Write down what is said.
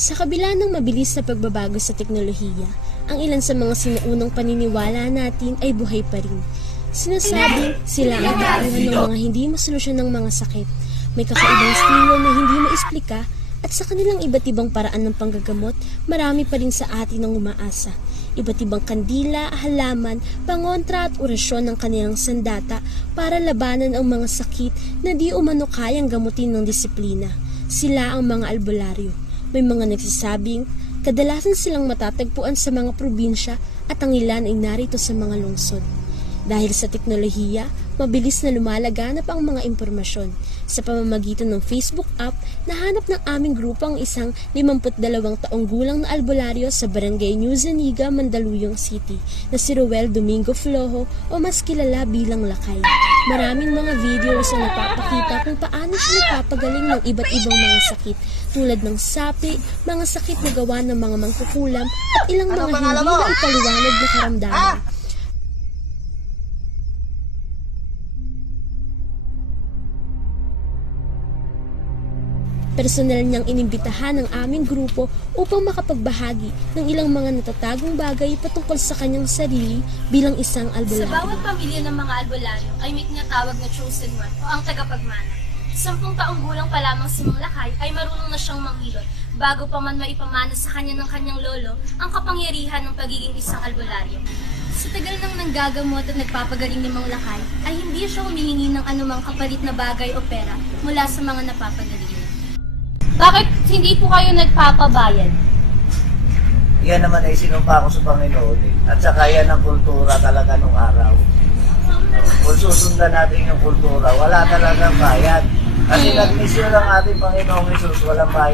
Sa kabila ng mabilis na pagbabago sa teknolohiya, ang ilan sa mga sinuunang paniniwala natin ay buhay pa rin. Sinasabing sila ang tauhan ng mga hindi masolusyon ng mga sakit, may kakaibang estilo na hindi maisplika, at sa kanilang iba't ibang paraan ng panggagamot, marami pa rin sa atin ang umaasa. Iba't ibang kandila, halaman, pangontra at orasyon ng kanilang sandata para labanan ang mga sakit na di umano kayang gamutin ng disiplina. Sila ang mga albularyo. May mga nagsasabing, kadalasan silang matatagpuan sa mga probinsya at ang ilan ay narito sa mga lungsod. Dahil sa teknolohiya, mabilis na lumalaganap ang mga impormasyon. Sa pamamagitan ng Facebook app, nahanap ng aming grupo ang isang 52 taong gulang na albularyo sa Barangay New Zaniga, Mandaluyong City na si Roel Domingo Flojo o mas kilala bilang Lakay. Maraming mga videos ang napapakita kung paano siya napapagaling ng iba't ibang mga sakit tulad ng sapi, mga sakit na gawa ng mga mangkukulam at ilang mga hindi na ipaliwanag na karamdaman. Personal niyang inimbitahan ng aming grupo upang makapagbahagi ng ilang mga natatagong bagay patungkol sa kanyang sarili bilang isang albularyo. Sa bawat pamilya ng mga albularyo ay may tinatawag na chosen one o ang tagapagmana. 10 taong gulang pa lamang si Mang Lakay ay marunong na siyang manghilot bago pa man maipamana sa kanya ng kanyang lolo ang kapangyarihan ng pagiging isang albularyo. Sa tagal ng nanggagamot at nagpapagaling ni Mang Lakay ay hindi siya humihingi ng anumang kapalit na bagay o pera mula sa mga napapagaling. Bakit hindi po kayo nagpapabayad? Yan naman ay sinumpa ko sa Panginoon At saka yan ang kultura talaga nung araw. Kung susundan natin yung kultura, wala talagang bayad. Kasi nag-mission ng ating Panginoong Jesus, walang bayad.